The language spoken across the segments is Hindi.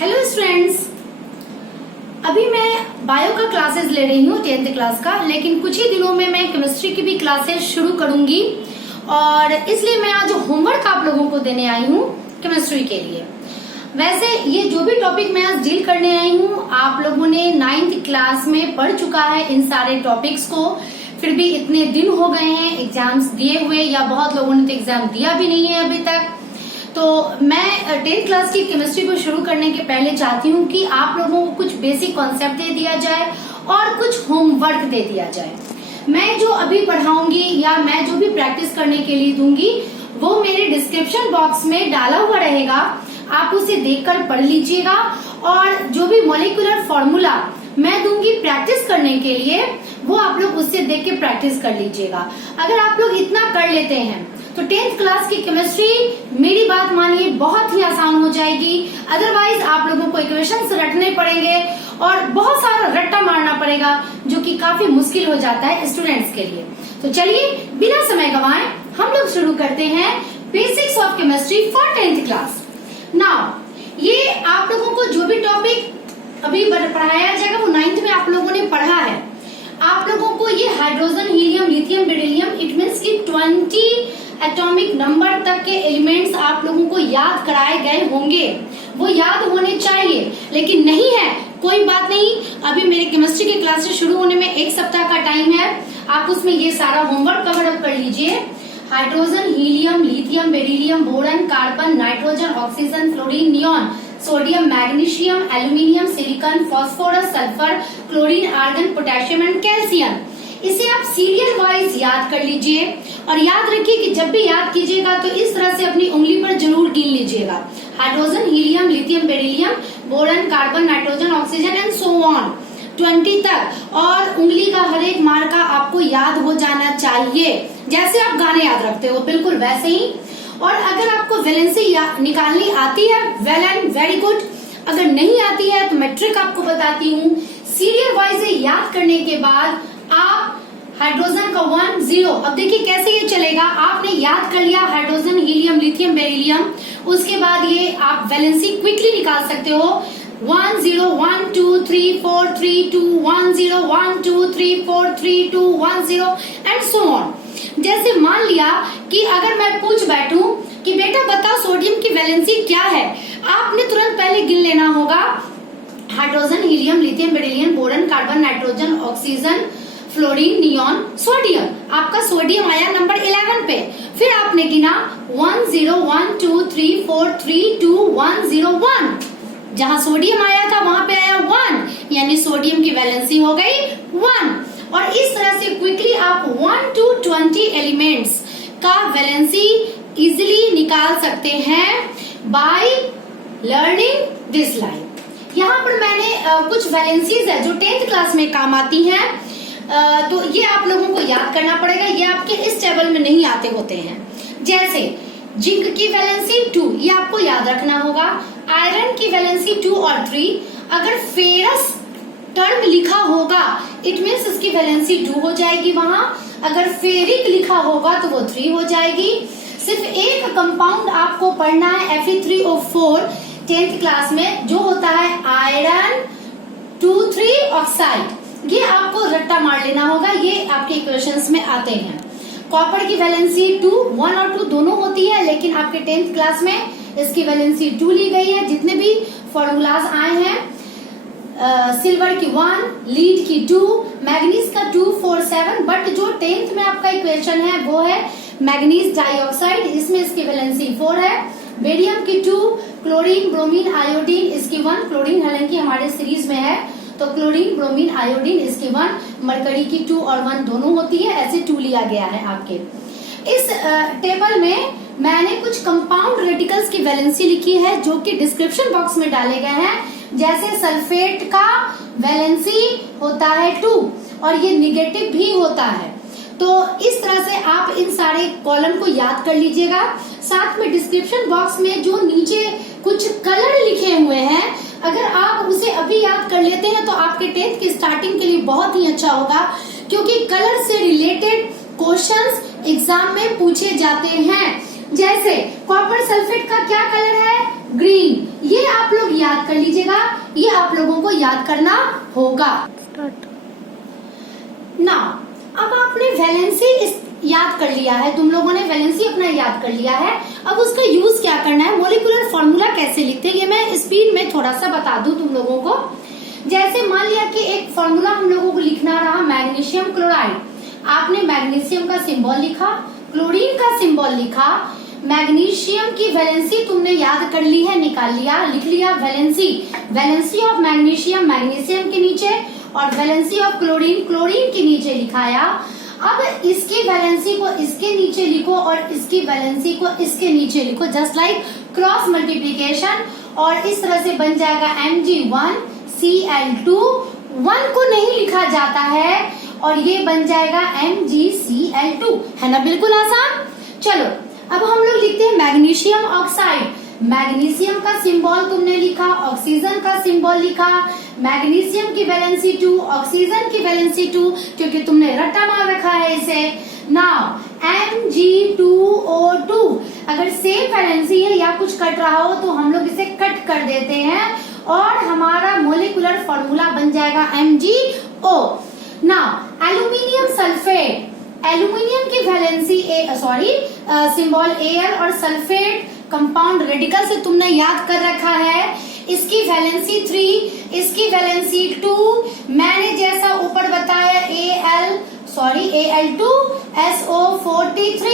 हेलो स्टूडेंट्स, अभी मैं बायो का क्लासेस ले रही हूँ 10th क्लास का, लेकिन कुछ ही दिनों में मैं केमिस्ट्री की भी क्लासेस शुरू करूंगी और इसलिए मैं आज होमवर्क आप लोगों को देने आई हूँ केमिस्ट्री के लिए। वैसे ये जो भी टॉपिक मैं आज डील करने आई हूँ आप लोगों ने 9th क्लास में पढ़ चुका है इन सारे टॉपिक्स को, फिर भी इतने दिन हो गए हैं एग्जाम्स दिए हुए या बहुत लोगों ने तो एग्जाम दिया भी नहीं है अभी तक। तो मैं 10th क्लास की केमिस्ट्री को शुरू करने के पहले चाहती हूँ कि आप लोगों को कुछ बेसिक कॉन्सेप्ट दे दिया जाए और कुछ होमवर्क दे दिया जाए। मैं जो अभी पढ़ाऊंगी या मैं जो भी प्रैक्टिस करने के लिए दूंगी वो मेरे डिस्क्रिप्शन बॉक्स में डाला हुआ रहेगा, आप उसे देखकर पढ़ लीजिएगा। और जो भी मॉलिक्यूलर फॉर्मूला मैं दूंगी प्रैक्टिस करने के लिए वो आप लोग उससे देख के प्रैक्टिस कर लीजिएगा। अगर आप लोग इतना कर लेते हैं तो 10th क्लास की केमिस्ट्री मेरी बात मानिए बहुत ही आसान हो जाएगी। अदरवाइज आप लोगों को इक्वेशंस रटने पड़ेंगे और बहुत सारा रट्टा मारना पड़ेगा जो कि काफी मुश्किल हो जाता है स्टूडेंट्स के लिए। तो चलिए बिना समय गवाएं हम लोग शुरू करते हैं basics of chemistry for 10th class. Now ये आप लोगों को जो भी टॉपिक अभी पढ़ाया जाएगा वो 9th में आप लोगों ने पढ़ा है। आप लोगों को ये hydrogen, helium, lithium, beryllium, it means की 20 एटॉमिक नंबर तक के एलिमेंट्स आप लोगों को याद कराए गए होंगे, वो याद होने चाहिए। लेकिन नहीं है कोई बात नहीं, अभी मेरे केमिस्ट्री की क्लासेस शुरू होने में 1 सप्ताह का टाइम है, आप उसमें ये सारा होमवर्क कवर अप कर लीजिए। Hydrogen, helium, lithium, beryllium, boron, carbon, nitrogen, oxygen, fluorine, neon, sodium, magnesium, aluminium, silicon, phosphorus, sulphur, chlorine, argon, potassium and calcium. इसे आप सीरियल वाइज याद कर लीजिए और याद रखिए कि जब भी याद कीजिएगा तो इस तरह से अपनी उंगली पर जरूर गिन लीजिएगा। Hydrogen, helium, lithium, beryllium, boron, carbon, nitrogen, oxygen and so on 20 तक, और उंगली का हर एक मार्का आपको याद हो जाना चाहिए जैसे आप गाने याद रखते हो, बिल्कुल वैसे ही। और अगर आपको वैलेंसी निकालनी आती है वेल एंड वेरी गुड, अगर नहीं आती है तो मैं ट्रिक आपको बताती हूँ। सीरियल वाइज याद करने के बाद आप हाइड्रोजन का 1 0, अब देखिए कैसे ये चलेगा। आपने याद कर लिया हाइड्रोजन, हीलियम, लिथियम, बेरिलियम, उसके बाद ये आप वैलेंसी क्विकली निकाल सकते हो। 1 0 1 2 3 4 3 2 1 0 1 2 3 4 3 2 1 0 एंड सो ऑन। जैसे मान लिया कि अगर मैं पूछ बैठूं कि बेटा बताओ सोडियम की वैलेंसी क्या है, आपने तुरंत पहले गिन लेना होगा hydrogen, helium, lithium, beryllium, boron, carbon, nitrogen, oxygen, fluorine, neon, sodium. आपका सोडियम आया नंबर 11 पे, फिर आपने गिना 1 0 1 2 3 4 3 2 1 0 1। जहां सोडियम आया था वहां पे आया 1, यानी सोडियम की वैलेंसी हो गई 1। और इस तरह से क्विकली आप 1 to 20 एलिमेंट्स का वैलेंसी इजिली निकाल सकते हैं बाय लर्निंग दिस लाइन। यहाँ पर मैंने कुछ वैलेंसीज है जो 10th क्लास में काम आती हैं, तो ये आप लोगों को याद करना पड़ेगा, ये आपके इस टेबल में नहीं आते होते हैं। जैसे जिंक की वैलेंसी 2, ये आपको याद रखना होगा। आयरन की वैलेंसी 2 और 3। अगर फेरस टर्म लिखा होगा इट मीन्स इसकी वैलेंसी 2 हो जाएगी वहां, अगर फेरिक लिखा होगा तो वो 3 हो जाएगी। सिर्फ एक कंपाउंड आपको पढ़ना है Fe3O4 10th क्लास में, जो होता है आयरन 2,3 ऑक्साइड। ये आपको रट्टा मार लेना होगा, ये आपके इक्वेशंस में आते हैं। कॉपर की वैलेंसी 2, 1 और 2 दोनों होती है, लेकिन आपके 10th क्लास में इसकी वैलेंसी 2 ली गई है। जितने भी फॉर्मूलाज आए हैं, सिल्वर की 1, लीड की 2, मैग्नीज का 2 4 7, बट जो 10th में आपका इक्वेशन है वो है मैग्नीज डाइऑक्साइड, इसमें इसकी वैलेंसी 4 है। बेरियम की 2, क्लोरीन, ब्रोमीन, आयोडीन इसकी 1, क्लोरीन हालांकि हमारे सीरीज में है तो क्लोरीन, ब्रोमीन, आयोडीन इसकी 1, मरकरी की 2 और 1 दोनों होती है, ऐसे 2 लिया गया है आपके। इस टेबल में मैंने कुछ कंपाउंड रेडिकल्स की वैलेंसी लिखी है जो कि डिस्क्रिप्शन बॉक्स में डाले गए हैं। जैसे सल्फेट का वैलेंसी होता है 2 और ये निगेटिव भी होता है, तो इस तरह से आप इन सारे कॉलम को याद कर लीजिएगा। साथ में डिस्क्रिप्शन बॉक्स में जो नीचे कुछ कलर लिखे हुए हैं, अगर आप उसे अभी याद कर लेते हैं तो आपके 10th की स्टार्टिंग के लिए बहुत ही अच्छा होगा, क्योंकि कलर से रिलेटेड क्वेश्चंस एग्जाम में पूछे जाते हैं। जैसे कॉपर सल्फेट का क्या कलर है, ग्रीन। ये आप लोग याद कर लीजिएगा, ये आप लोगों को याद करना होगा। ना अब आपने वैलेंसी याद कर लिया है, तुम लोगों ने वैलेंसी अपना याद कर लिया है। अब उसका यूज क्या करना है, मॉलिक्यूलर फॉर्मूला कैसे लिखते हैं, ये मैं स्पीड में थोड़ा सा बता दूं तुम लोगों को। जैसे मान लिया कि एक फॉर्मूला हम लोगों को लिखना रहा मैग्नीशियम क्लोराइड, आपने मैग्नीशियम का सिंबल लिखा, क्लोरीन का सिंबल लिखा, मैग्नीशियम की वैलेंसी तुमने याद कर ली है, निकाल लिया, लिख लिया वैलेंसी ऑफ मैग्नीशियम मैग्नीशियम के नीचे, और वैलेंसी ऑफ क्लोरीन क्लोरीन के नीचे लिखाया। अब इसकी वैलेंसी को इसके नीचे लिखो और इसकी वैलेंसी को इसके नीचे लिखो, जस्ट लाइक क्रॉस मल्टीप्लीकेशन, और इस तरह से बन जाएगा Mg1Cl2। 1 को नहीं लिखा जाता है और ये बन जाएगा MgCl2, है ना, बिल्कुल आसान। चलो अब हम लोग लिखते हैं मैग्नीशियम ऑक्साइड। मैग्नीशियम का सिंबल तुमने लिखा, ऑक्सीजन का सिंबल लिखा, मैग्नीशियम की वैलेंसी 2, ऑक्सीजन की वैलेंसी 2, क्योंकि तुमने रट्टा मार रखा है इसे। नाउ Mg2O2, अगर सेम वैलेंसी है या कुछ कट रहा हो तो हम लोग इसे कट कर देते हैं और हमारा मोलिकुलर फॉर्मूला बन जाएगा MgO। Now aluminium sulphate, aluminium की वैलेंसी सिंबल Al और सल्फेट कंपाउंड रेडिकल से तुमने याद कर रखा है। इसकी वैलेंसी 3, इसकी वैलेंसी 2, मैंने जैसा ऊपर बताया Al2SO43,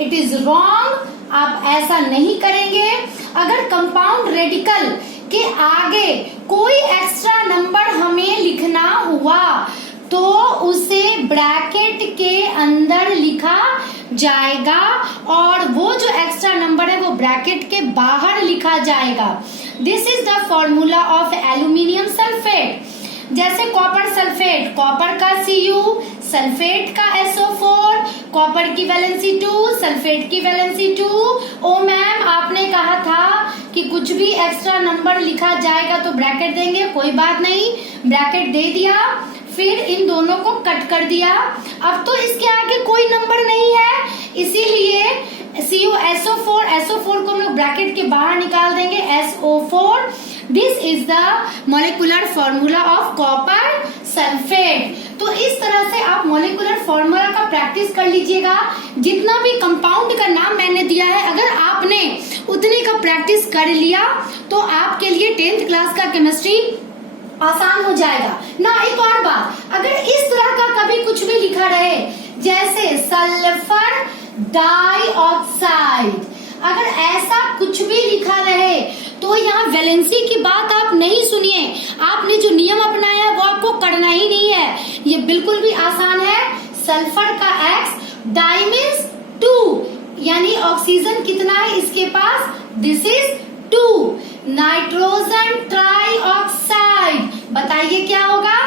इट इज रॉन्ग, आप ऐसा नहीं करेंगे। अगर कंपाउंड रेडिकल के आगे कोई एक्स्ट्रा नंबर हमें लिखना हुआ तो उसे ब्रैकेट के अंदर लिखा जाएगा और वो जो एक्स्ट्रा नंबर है वो ब्रैकेट के बाहर लिखा जाएगा। This is the formula of aluminium sulphate. जैसे कॉपर सल्फेट, कॉपर का Cu, सल्फेट का SO4, कॉपर की वैलेंसी 2, सल्फेट की वैलेंसी 2। ओ मैम आपने कहा था कि कुछ भी एक्स्ट्रा नंबर लिखा जाएगा तो ब्रैकेट देंगे, कोई बात नहीं, ब्रैकेट दे दिया, फिर इन दोनों को कट कर दिया। अब तो इसके आगे कोई नंबर नहीं है, इसीलिए SO4 को हम लोग ब्रैकेट के बाहर निकाल देंगे, SO4। This is the molecular formula of copper sulphate. तो इस तरह से आप मॉलिक्यूलर फॉर्मूला का प्रैक्टिस कर लीजिएगा। जितना भी कंपाउंड का नाम मैंने दिया है, अगर आपने उतने का प्रैक्टिस कर लिया तो आपके लिए 10th क्लास का केमिस्ट्री आसान हो जाएगा ना। एक और बात, अगर इस तरह का कभी कुछ भी लिखा रहे जैसे सल्फर डाइऑक्साइड, अगर ऐसा कुछ भी लिखा रहे तो यहाँ वैलेंसी की बात आप नहीं सुनिए, आपने जो नियम अपनाया है वो आपको करना ही नहीं है, ये बिल्कुल भी आसान है। सल्फर का X, डाई मीन्स 2, यानी ऑक्सीजन कितना है इसके पास, दिस इज 2। नाइट्रोजन ट्राइऑक्साइड, बताइए क्या होगा,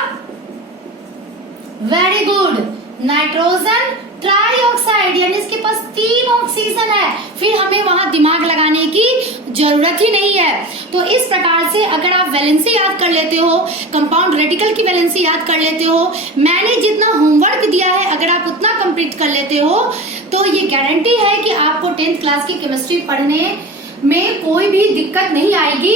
वेरी गुड, नाइट्रोजन ट्राइऑक्साइड, यानी इसके पास 3 ऑक्सीजन है, फिर हमें वहां दिमाग लगाने की जरूरत ही नहीं है। तो इस प्रकार से अगर आप वैलेंसी याद कर लेते हो, कंपाउंड रेडिकल की वैलेंसी याद कर लेते हो, मैंने जितना होमवर्क दिया है अगर आप उतना कंप्लीट कर लेते हो तो ये गारंटी है कि आपको 10th क्लास की केमिस्ट्री पढ़ने में कोई भी दिक्कत नहीं आएगी।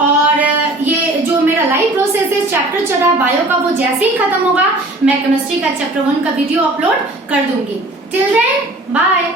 और ये जो मेरा लाइव प्रोसेस है, चैप्टर चल रहा है बायो का, वो जैसे ही खत्म होगा मैं केमिस्ट्री का चैप्टर 1 का वीडियो अपलोड कर दूंगी। Till then bye.